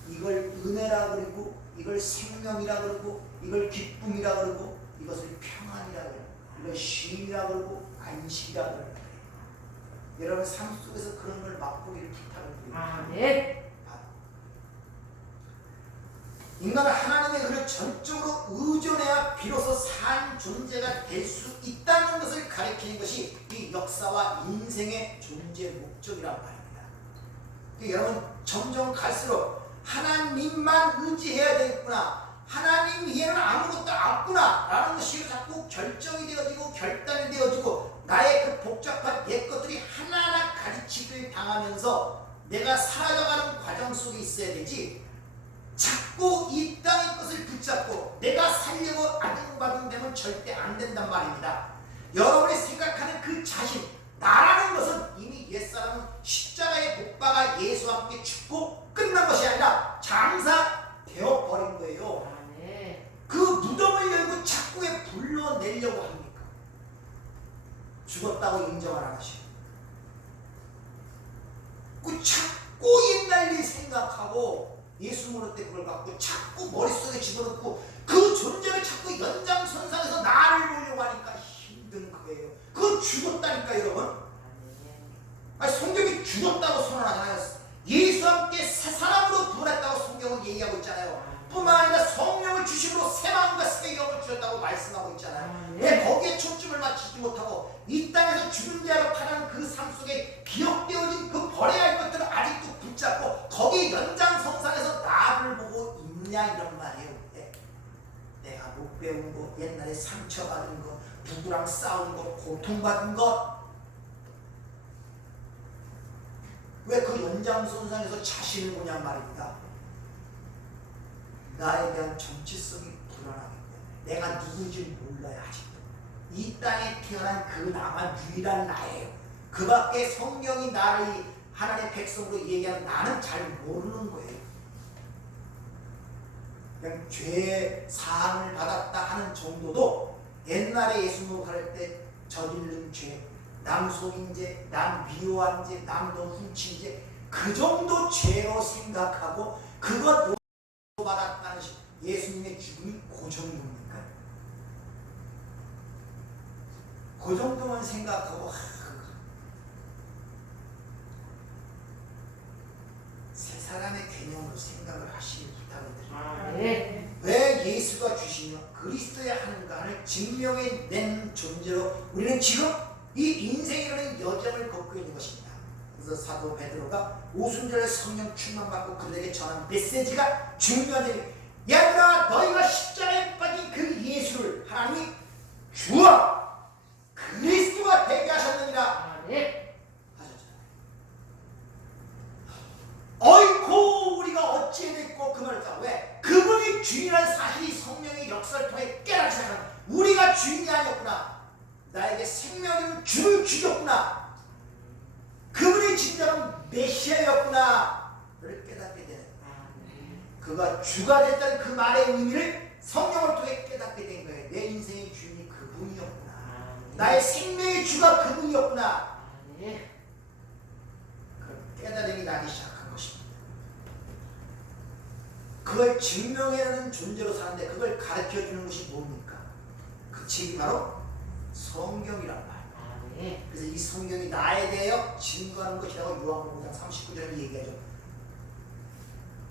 이걸 은혜라 그러고, 이걸 생명이라 그러고, 이걸 기쁨이라 그러고, 이것을 평안이라 그러고, 이걸 쉼이라 그러고, 안식이라 그러고. 여러분 삶 속에서 그런 걸 맛보기를 부탁을 드립니다. 네. 인간은 하나님의 은혜를 전적으로 의존해야 비로소 산 존재가 될 수 있다는 것을 가리키는 것이 이 역사와 인생의 존재 목적이란 말입니다. 여러분 점점 갈수록 하나님만 의지해야 되겠구나, 하나님 위에는 아무것도 없구나 라는 것이 자꾸 결정이 되어지고 결단이 되어지고 나의 그 복잡한 옛 것들이 하나하나 가르치기를 당하면서 내가 사라져가는 과정 속에 있어야 되지, 자꾸 이 땅의 것을 붙잡고 내가 살려고 아둥바둥 되면 절대 안 된단 말입니다. 여러분이 생각하는 그 자신, 나라는 것은 이미 옛사람은 십자가에 못 박아 예수와 함께 죽고 끝난 것이 아니라 장사되어버린 거예요. 그 무덤을 열고 자꾸 왜 불러내려고 합니까? 죽었다고 인정을 안 하시고 그 자꾸 옛날 일 생각하고 예수 모를 때 그걸 갖고 자꾸 머릿속에 집어넣고 그 존재를 자꾸 연장선상에서 나를 보려고 하니까 힘든 거예요. 그건 죽었다니까 여러분. 아니 성경이 죽었다고 선언하잖아요. 예수와 함께 새 사람으로 부활했다고 성경은 얘기하고 있잖아요. 뿐만 아니라 성령을 주심으로 새 마음과 새 영을 주셨다고 말씀하고 있잖아요. 왜 거기에 초점을 맞추지 못하고 이 땅에서 죽은 자로 타는 그 삶 속에 기억되어진 그 버려야 할 것들을 아직도 붙잡고 거기 연장선상에서 나를 보고 있냐 이런 말이에요. 내가 못 배운 거, 옛날에 상처받은 거, 누구랑 싸운 거, 고통받은 것, 왜 그 연장선상에서 자신을 보냔 말입니다. 나에 대한 정체성이 불안하기 때문에 내가 누군지 몰라요. 아직도 이 땅에 태어난 그 나만 유일한 나예요. 그 밖에 성령이 나를 하나님의 백성으로 얘기하는 나는 잘 모르는 거예요. 그냥 죄 사함을 받았다 하는 정도도 옛날에 예수 목할 때 저지른 죄, 남 속인 죄, 남 미워한 죄, 남도 훔친 죄, 그 정도 죄로 생각하고 그것 받았다는 예수님의 죽음이 그 정도입니까? 그 정도만 생각하고 세 사람의 개념으로 생각을 하시길 부탁드립니다. 왜 예수가 주시며 그리스도의 하는가를 증명해낸 존재로 우리는 지금 이 인생이라는 여정을 걷고 있는 것입니다. 그래서 사도 베드로가 오순절에 성령 충만받고 그들에게 전한 메시지가 중요한데, 얘들아 너희가 십자가에 빠진 그 예수를 하나님이 주와 그리스도가 되게 하셨느니라 하셨잖아요. 어이쿠 우리가 어찌 됐고 그 말을 다 왜? 그분이 주인이라는 사실이 성령의 역사를 통해 깨닫기 시작하는, 우리가 주인이 아니었구나, 나에게 생명을 주를 주셨구나, 그분이 진정한 메시아였구나 를 깨닫게 되는, 그가 주가 됐다는 그 말의 의미를 성령을 통해 깨닫게 된 거예요. 내 인생의 주인이 그분이었구나, 나의 생명의 주가 그분이었구나, 그 깨달음이 나기 시작한 것입니다. 그걸 증명해내는 존재로 사는데 그걸 가르쳐주는 것이 뭡니까? 그 책이 바로 성경이란 말이에요. 그래서 이 성경이 나에 대하여 증거하는 것이라고 요한복음 5장 39절에 얘기하죠.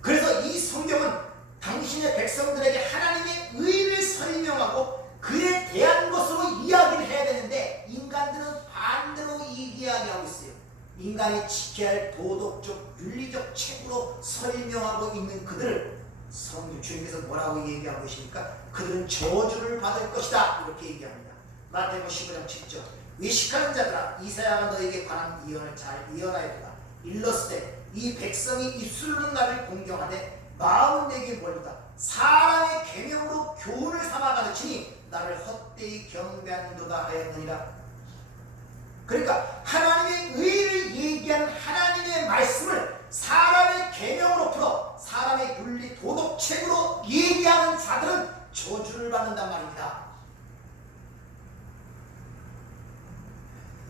그래서 이 성경은 당신의 백성들에게 하나님의 의를 설명하고 그에 대한 것으로 이야기를 해야 되는데, 인간들은 반대로 이야기하고 있어요. 인간이 지켜야 할 도덕적, 윤리적 책으로 설명하고 있는 그들을 성경, 주님께서 뭐라고 얘기하고 계십니까? 그들은 저주를 받을 것이다 이렇게 얘기합니다. 마태복음 15장 7절 외식하는 자들아 이사야가 너에게 관한 예언을 잘 예언하였도다. 일렀으되 이 백성이 입술로는 나를 공경하되 마음은 내게 멀다. 사람의 계명으로 교훈을 삼아 가르치니 나를 헛되이 경배하는도다 하였느니라. 그러니까 하나님의 의를 얘기하는 하나님의 말씀을 사람의 계명으로 풀어 사람의 윤리 도덕책으로 얘기하는 자들은 저주를 받는단 말입니다.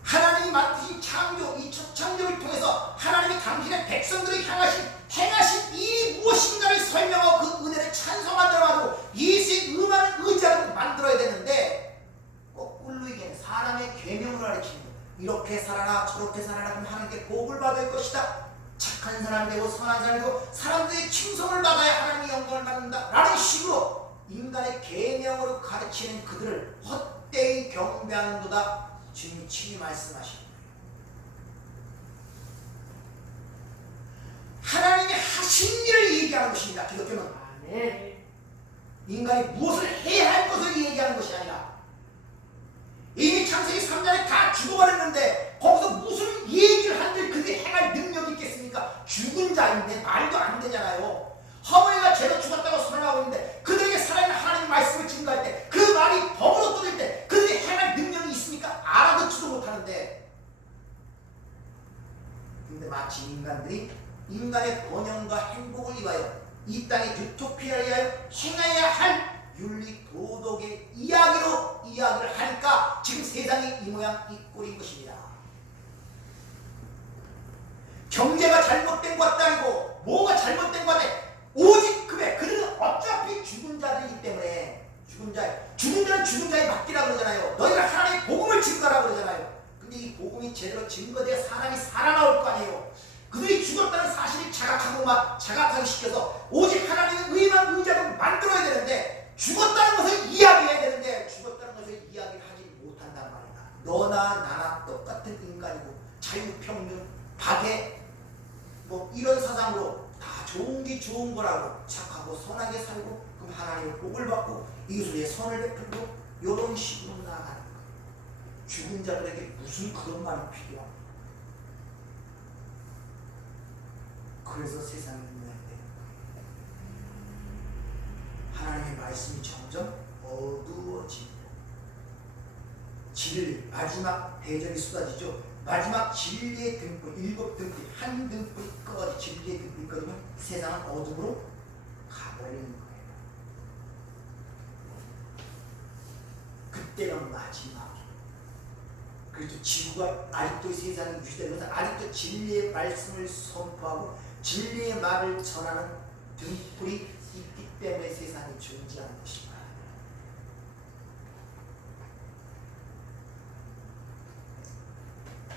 하나님이 만드신 창조, 이 첫 창조를 통해서 하나님이 당신의 백성들을 행하신 일이 무엇인가를 설명하고 그 은혜를 찬송하더라도 예수의 음악을 의지하고 만들어야 되는데, 거꾸로 얘기하는 사람의 계명으로 가르치는 거예요. 이렇게 살아라 저렇게 살아라 그럼 하나님께 복을 받을 것이다. 착한 사람 되고 선한 사람 되고 사람들의 칭송을 받아야 하나님의 영광을 받는다 라는 식으로 인간의 계명으로 가르치는 그들을 헛되이 경배하는도다. 주님이 친히 말씀하신 거예요. 하나님이 하신 일을 얘기하는 것입니다. 기독교는 인간이 무엇을 해야 할 것을 얘기하는 것이 아니라, 이미 창세기 3장에 다 죽어버렸는데 거기서 무슨 얘기를 한들 그들이 행할 능력이 있겠습니까? 죽은 자인데 말도 안 되잖아요. 하모니가 죄로 죽었다고 선언하고 있는데 그들에게 살아있는 하나님의 말씀을 증거할 때 그 말이 법으로 떠들 때 그들이 행할 능력이 있습니까? 알아듣지도 못하는데, 근데 마치 인간들이 인간의 번영과 행복을 위하여 이 땅의 유토피아를 위하여 행해야 할 윤리 도덕의 이야기로 이야기를 하니까 지금 세상이 이 모양 이 꼴인 것입니다. 경제가 잘못된 것도 아니고 뭐가 잘못된 것 같아. 오직 그들은 어차피 죽은 자들이기 때문에 죽은 자는 죽은 자의 맡기라 그러잖아요. 너희가 하나님의 복음을 증거하라 그러잖아요. 근데 이 복음이 제대로 증거돼야 사람이 살아나올 거 아니에요. 그들이 죽었다는 사실을 자각하게 시켜서 오직 하나님의 의만 의자로 만들어야 되는데, 죽었다는 것을 이야기해야 되는데 죽었다는 것을 이야기하지 못한단 말이다. 너나 나나 똑같은 인간이고 자유평등, 박애 뭐 이런 사상으로 다 좋은 게 좋은 거라고 착하고 선하게 살고 그럼 하나님의 복을 받고 이웃에게 선을 베풀고 이런 식으로 나아가는 거예요. 죽은 자들에게 무슨 그런 말이 필요합니까? 그래서 세상이 모양돼요. 하나님의 말씀이 점점 어두워지고 진리, 마지막 대접이 쏟아지죠. 마지막 진리의 등불, 7등불이 한 등불이 꺼져 진리의 등불이 꺼지면 세상은 어둠으로 가버리는 거예요. 그때는 마지막이에요. 그래도 지구가 아직도 세상이 유지되면서 아직도 진리의 말씀을 선포하고 진리의 말을 전하는 등불이 있기 때문에 세상이 존재하는 것입니다.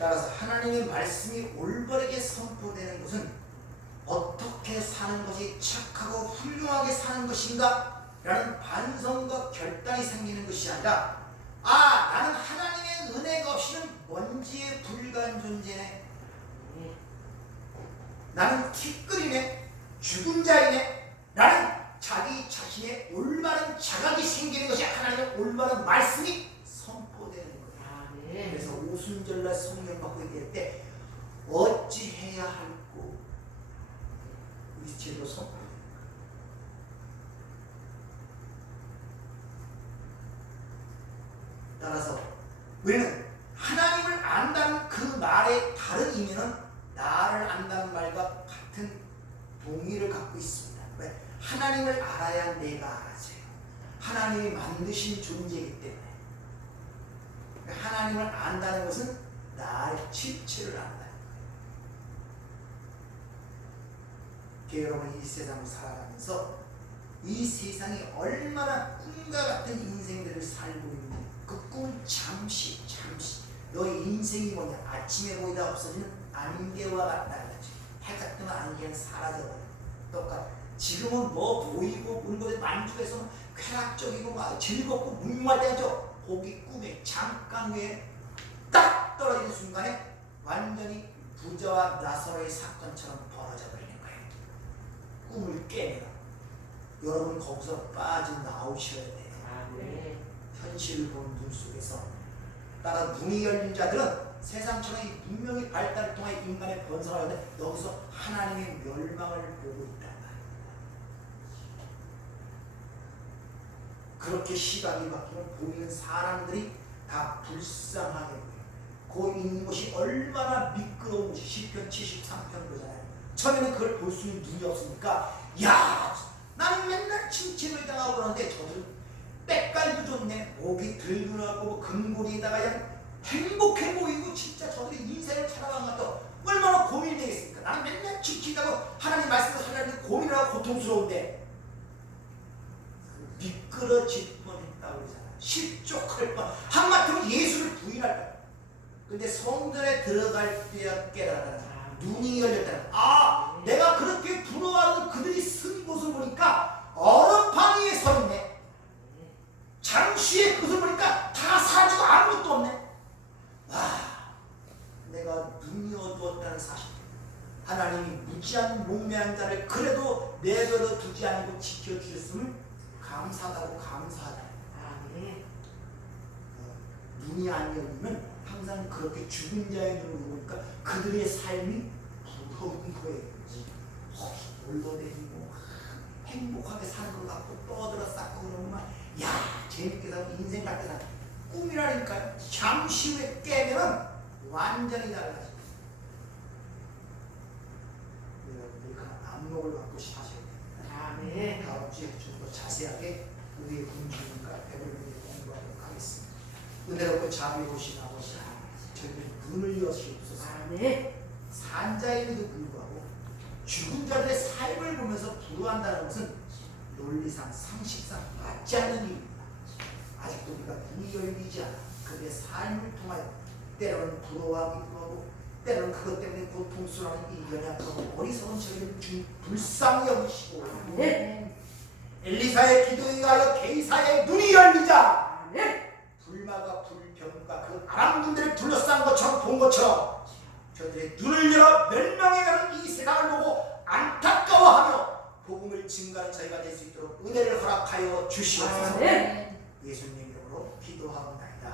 따라서 하나님의 말씀이 올바르게 선포되는 것은 어떻게 사는 것이 착하고 훌륭하게 사는 것인가 라는 반성과 결단이 생기는 것이 아니라 나는 하나님의 은혜가 없이는 먼지에 불과한 존재네, 나는 티끌이네, 죽은 자이네 라는 자기 자신의 올바른 자각이 생기는 것이 하나님의 올바른 말씀이 선포되는 거예요. 그래서 오순절날 성령 받고 얘기할 때 어찌해야 할꼬 우리 제도 선포. 따라서 우리는 하나님을 안다는 그 말의 다른 의미는 나를 안다는 말과 같은 동의를 갖고 있습니다. 왜? 하나님을 알아야 내가 알아져요. 하나님이 만드신 존재이기 때문에. 하나님을 안다는 것은 나의 실체를 안다는 거예요. 여러분, 이 세상을 살아가면서 이 세상이 얼마나 꿈과 같은 인생들을 살고 있는지, 그 꿈은 잠시 너의 인생이 뭐냐, 아침에 보이다 없어지는 안개와 같다는 거지. 해가 뜨면 안개는 사라져버려. 똑같아. 지금은 뭐 보이고 보는 것에 만족해서 쾌락적이고 막 즐겁고 무궁할 때죠. 거기 꿈에 잠깐 후에 딱 떨어지는 순간에 완전히 부자와 나사로의 사건처럼 벌어져 버리는 거예요. 꿈을 깨면 여러분 거기서 빠져나오셔야 돼요. 현실을 보는 눈 속에서. 따라 눈이 열린 자들은 세상처럼 이 문명의 발달을 통해 인간의 번성을 하는데 여기서 하나님의 멸망을 보고 있단 말이에요. 그렇게 시각이 바뀌면 보이는 사람들이 다 불쌍하게 보여요. 그 있는 곳이 얼마나 미끄러운 곳이 시편 73편 그러잖아요. 처음에는 그걸 볼 수 있는 눈이 없으니까 야, 나는 맨날 침체를 당하고 그러는데 저들은 때깔도 좋네, 목이 들들하고 금고리에다가 그냥 행복해 보이고 진짜 저들이 인생을 살아가는 것 같아. 얼마나 고민이 되겠습니까? 나는 맨날 지키다고 하나님 말씀을 살려는데 고민을 하고 고통스러운데 미끄러질 뻔했다고 그러잖아요. 실족할 뻔. 한마디로 예수를 부인할 뻔. 근데 성전에 들어갈 때야 깨달았다. 눈이 열렸다. 내가 그렇게 부러워하는 그들이 쓴 곳을 보니까 얼음판 위에 서 있네. 잠시의 그것을 보니까 다 사라지고 아무것도 없네. 내가 눈이 어두웠다는 사실. 하나님이 무지한 목매한 자를 그래도 내버려 두지 않고 지켜주셨음을 감사하다고 감사하다. 눈이 안 열리면 항상 그렇게 죽은 자의 눈을 보니까 그들의 삶이 부러운 거예요. 올도내리고 행복하게 사는 것 같고 떠들어 쌓고 그러면 재밌게 살고 인생 같게 살고 꿈이라니까요. 잠시 후에 깨면은 완전히 달라집니다. 여러분들이 그런 안목을 갖고 사셔야 됩니다. 다음 주에 좀 더 자세하게 우리의 군주님과 배우를 공부하도록 하겠습니다. 은혜롭고 자비로우신 아버지, 저희들 눈을 여시옵소서. 산자임에도 불구하고 죽은 자들의 삶을 보면서 부러워한다는 것은 논리상 상식상 맞지 않는 일입니다. 아직도 우리가 눈이 열리지 않아 그들의 삶을 통하여 때로는 부러워하기도 하고 때로는 그것 때문에 고통스러워하는 이 연약하고 어리석은 저희를 주님 불쌍히 여기시고 엘리사의 기도에 의하여 게이사의 눈이 열리자 불마가 불병과 그 아람 군대를 둘러싼 것처럼 본 것처럼 저들의 눈을 열어 멸망해 가는 이 세상을 보고 안타까워하며 복음을 증가하는 저희가 될 수 있도록 은혜를 허락하여 주시옵소서. 예수님 이름으로 기도하옵나이다.